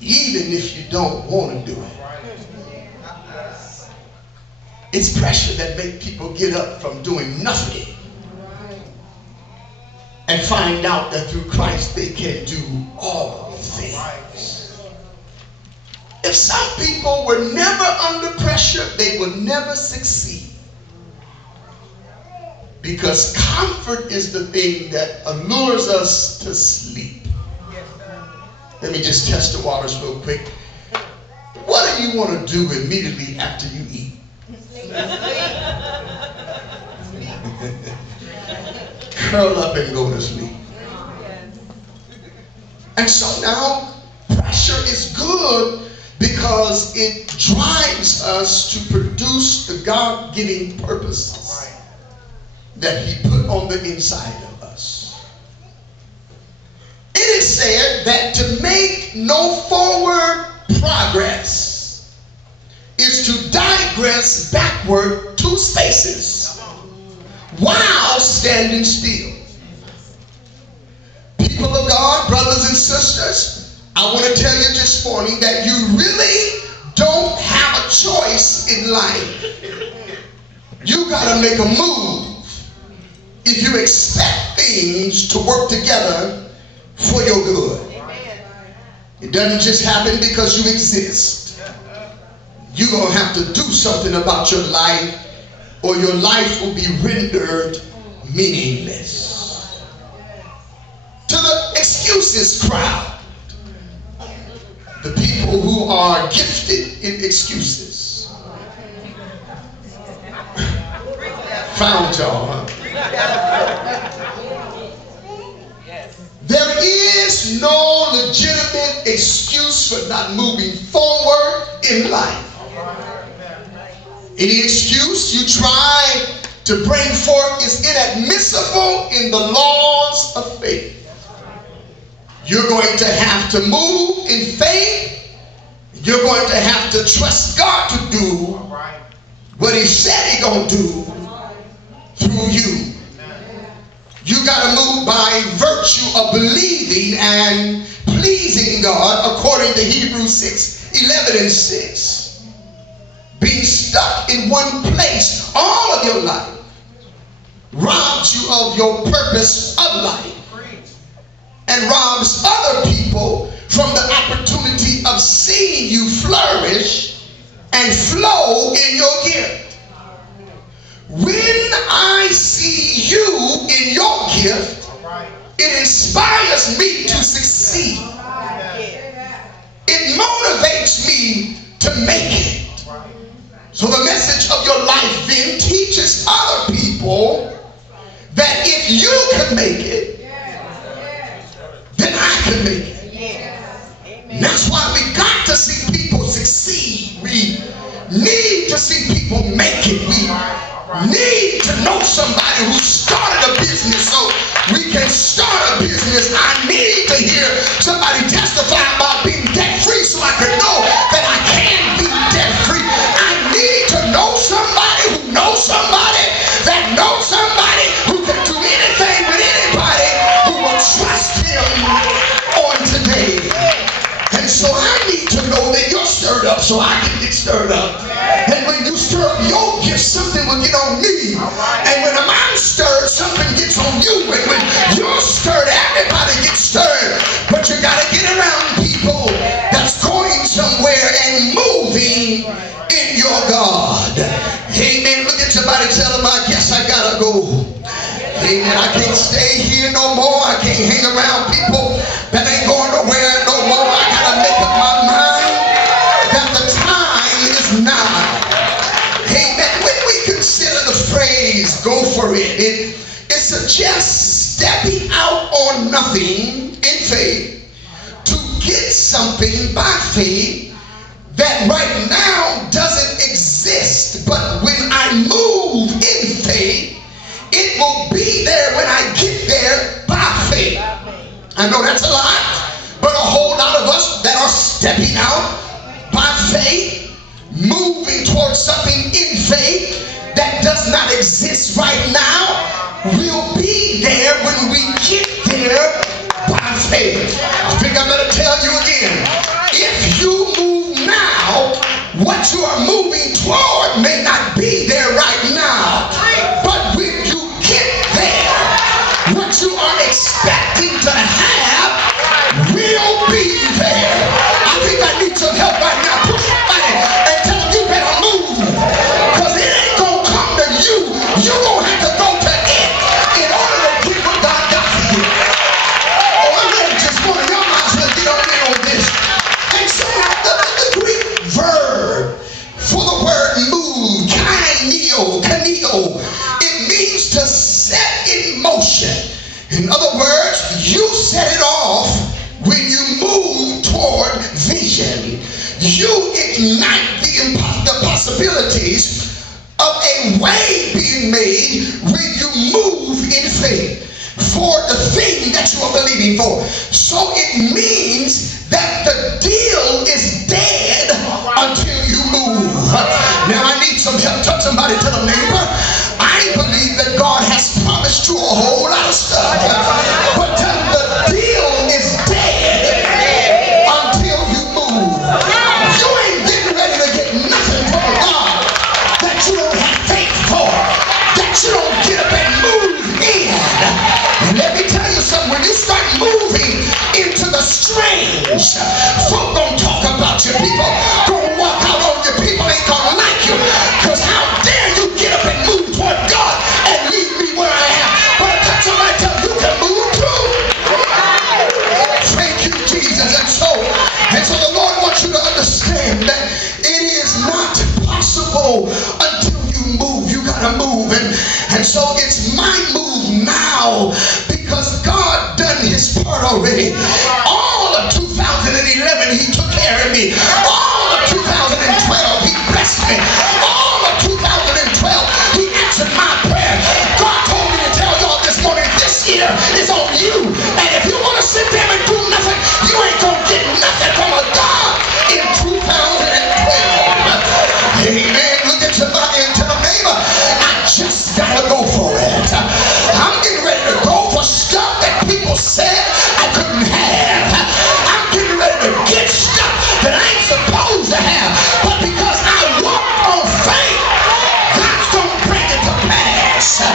even if you don't want to do it. It's pressure that makes people get up from doing nothing and find out that through Christ they can do all things. If some people were never under pressure, they would never succeed. Because comfort is the thing that allures us to sleep. Let me just test the waters real quick. What do you want to do immediately after you eat? Curl up and go to sleep. And so now pressure is good because it drives us to produce the God-given purposes that he put on the inside of us. It is said that to make no forward progress is to digress backward 2 spaces while standing still. People of God, brothers and sisters, I want to tell you this morning that you really don't have a choice in life. You got to make a move if you expect things to work together for your good. It doesn't just happen because you exist. You're going to have to do something about your life, or your life will be rendered meaningless. To the excuses crowd, the people who are gifted in excuses. Found y'all, huh? There is no legitimate excuse for not moving forward in life. Any excuse you try to bring forth is inadmissible in the laws of faith. You're going to have to move in faith. You're going to have to trust God to do what he said he's going to do through you. You got to move by virtue of believing and pleasing God according to Hebrews 6:11-6. Being stuck in one place all of your life robs you of your purpose of life and robs other people from the opportunity of seeing you flourish and flow in your gift. When I see you in your gift, it inspires me to succeed. It motivates me to make it. So the message of your life then teaches other people that if you can make it, then I can make it. And that's why we got to see people succeed. We need to see people make it. We need to know somebody who started a business so we can start a business. I need to hear somebody testify about being debt free so I can know that I can be debt free. I need to know somebody who knows somebody that knows somebody who can do anything with anybody who will trust him on today. And so I need to know that you're stirred up so I can get stirred up. And when you stir up your gift, something will get on me. And when I'm stirred, something gets on you. And when you're stirred, everybody gets stirred. But you got to get around people that's going somewhere and moving in your God. Amen. Look at somebody, tell them, I guess I got to go. Amen. I can't stay here no more. I can't hang around people that ain't going nowhere no more. I got to make up my mind that the time is now. Amen. When we consider the phrase, go for it, it suggests stepping out on nothing in faith to get something by faith that right now doesn't exist. But when I move in faith, it will be there when I get there by faith. I know that's a lot, but a whole lot of us that are stepping out by faith, moving towards something in faith that does not exist right now, will be there when we get there by faith. I think I better tell you again, if be there. I think I need some help right now. Push somebody and tell them you better move. Because it ain't going to come to you. You're going to have to go to it in order to get what God got for you. Oh, I'm ready just one of y'all might as well get on in on this. And so the Greek verb for the word move, kaneo, it means to set in motion. In other words, you set it off when you move toward vision. You ignite the possibilities of a way being made when you move in faith for the thing that you are believing for. So it means that the deal is dead until you move. Now I need some help. Touch somebody, tell them, neighbor, I believe that God has promised you a whole lot of stuff, but tell them the deal is dead until you move. You ain't getting ready to get nothing from God that you don't have faith for, that you don't get up and move in. And let me tell you something, when you start moving into the strange, folk gonna talk about you, people gonna walk out on you, people ain't gonna like you, because how dare you get up and move toward God and leave me where I am. But I got somebody tell you can move too. Thank you, Jesus. And so the Lord wants you to understand that it is not possible until you move. You gotta move. And so it's my move now, because God done his part already. All of 2011 he took care of me. All of 2012 he blessed me. All of 2012 he answered my prayer. God told me to tell y'all this morning, this year is on you. And if you want to sit there and do nothing, you ain't gonna get nothing from a God in 2012. Amen. Look at somebody and tell them, neighbor, I just gotta go for it. I'm getting ready to go for stuff that people said I couldn't have. I'm getting ready to get stuff that I ain't supposed to have. But because I walk on faith, God's gonna bring it to pass.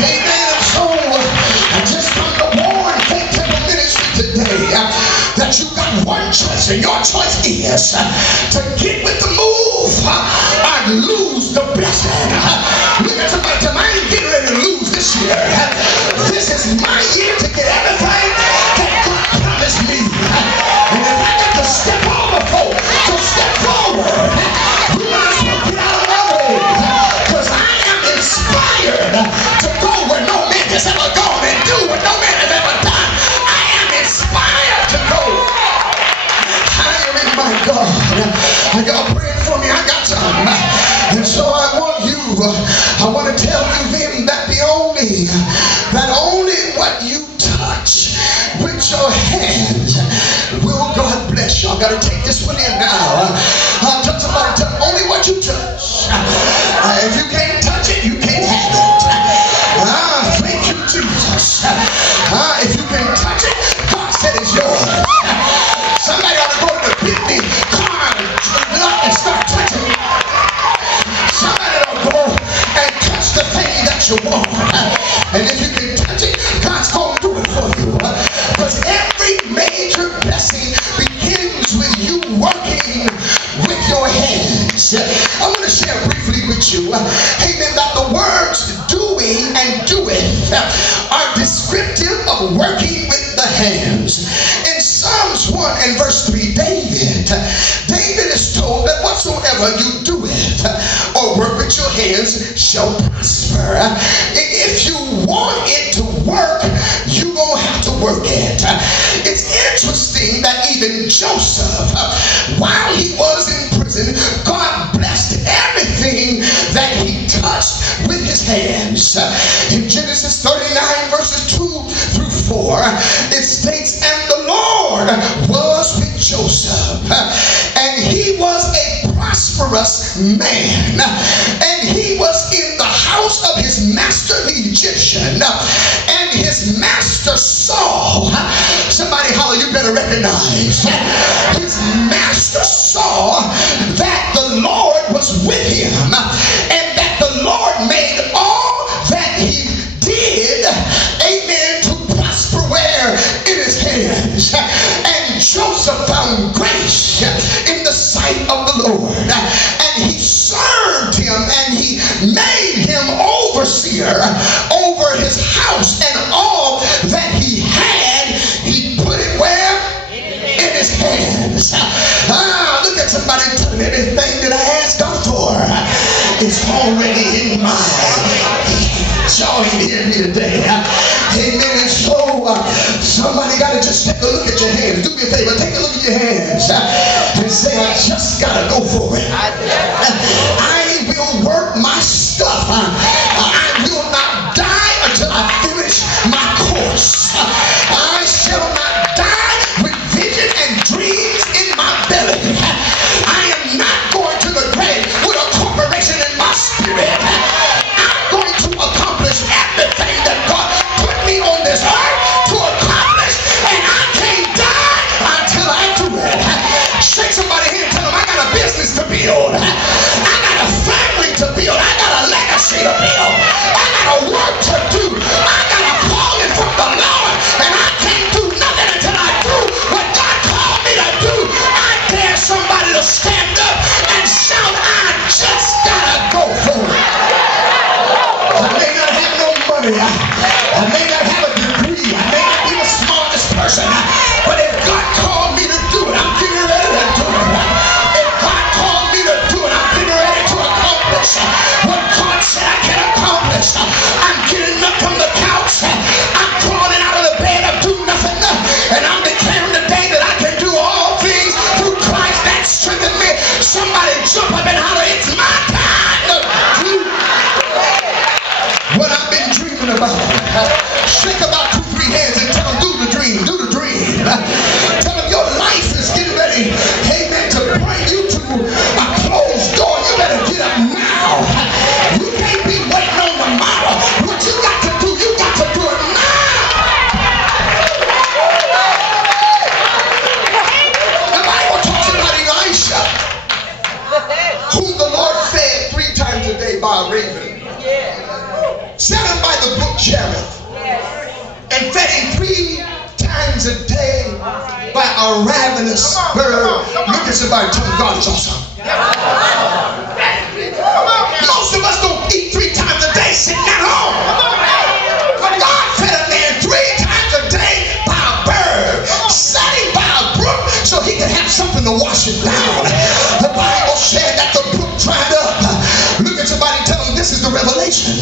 Amen. And so I just come to warn Faith Temple Ministry today that you got one choice, and your choice is to get with the move or lose the blessing. Look at somebody, tell me, I ain't getting ready to lose this year. This is my year to get everything that God promised me. And if I got to step over to step forward, we might as well get out of my way, because I am inspired to go where no man has ever gone and do what no man has ever done. I am inspired to go higher in my God. Are y'all praying for me? I got some. And so I want to tell you then that only what you touch with your hands will God bless you. I've got to take this one in now. Tell somebody, only what you touch. If you can't touch it, you can't have it. Thank you, Jesus. If you can touch it, God said it's yours. Somebody ought to go to the picnic car and start touching it. Somebody ought to go and touch the thing that you want. And if you can touch it, God's going to do it for you. Because every major blessing begins with you working with your hands. I want to share briefly with you, amen, that the words doing and doeth are descriptive of working with the hands. In Psalms 1 and verse 3, David is told that whatsoever you doeth or work with your hands shall prosper. If you want it to work, you're going to have to work it. It's interesting that even Joseph, while he was in prison, God blessed everything that he touched with his hands. In Genesis 39 verses 2 through 4, it states, and the Lord was with Joseph, and he was a prosperous man, and he was in the house of his master the Egyptian, and his master saw, somebody holler, you better recognize, his master saw that the Lord was with him, and that the Lord made all that he did, amen, to prosper where in his hands. And Joseph found grace in the sight of the Lord. And he served him, and he made him overseer over his house, and all that he had, he put it where? In his hands. Look at somebody and tell him, everything that I asked God for is already in my hands. Y'all ain't hearing me today. Amen. And so somebody got to just take a look at your hands. Do me a favor, take a look at your hands and say, I just got to go for it. I will work my stuff. I will not die until I finish my course. I shall not die with vision and dreams in my belly. I am not going to the grave with a corporation in my spirit. I'm going to accomplish everything that God put me on this earth to accomplish, and I can't die until I do it. Shake somebody here and tell them, I got a business to build. I got a family to build. I got a legacy to build. I got a work to do. I got a calling from the Lord, and I can't do nothing until I do what God called me to do. I dare somebody to stand up and shout, I just gotta go for it. I may not have no money. I may not have a degree. I may not be the smartest person. But if God called me to do it, I'm getting ready to do it. If God called me to do it, I'm getting ready to accomplish what God said I can accomplish. I'm getting up from the couch. I'm crawling out of the bed of do nothing. And I'm declaring today that I can do all things through Christ that strengthens me. Somebody jump up and holler, it's my time to do what I've been dreaming about. Shake about 2-3 hands and tell them, do the dream, do the dream. Tell them your life is getting ready, amen, to bring you to a closed door. You better get up now. You can't be waiting on tomorrow. What you got to do, you got to do it now. The Bible talks about Elisha, whom the Lord fed 3 times a day by a raven. Set him by the brook Cherith, and fed him 3 times a day by a ravenous bird. Look at somebody, tell them God is awesome. Most of us don't eat 3 times a day sitting at home. But God fed a man 3 times a day by a bird, set him by a brook so he could have something to wash it down. The Bible said that the brook dried up. Look at somebody, tell them this is the revelation.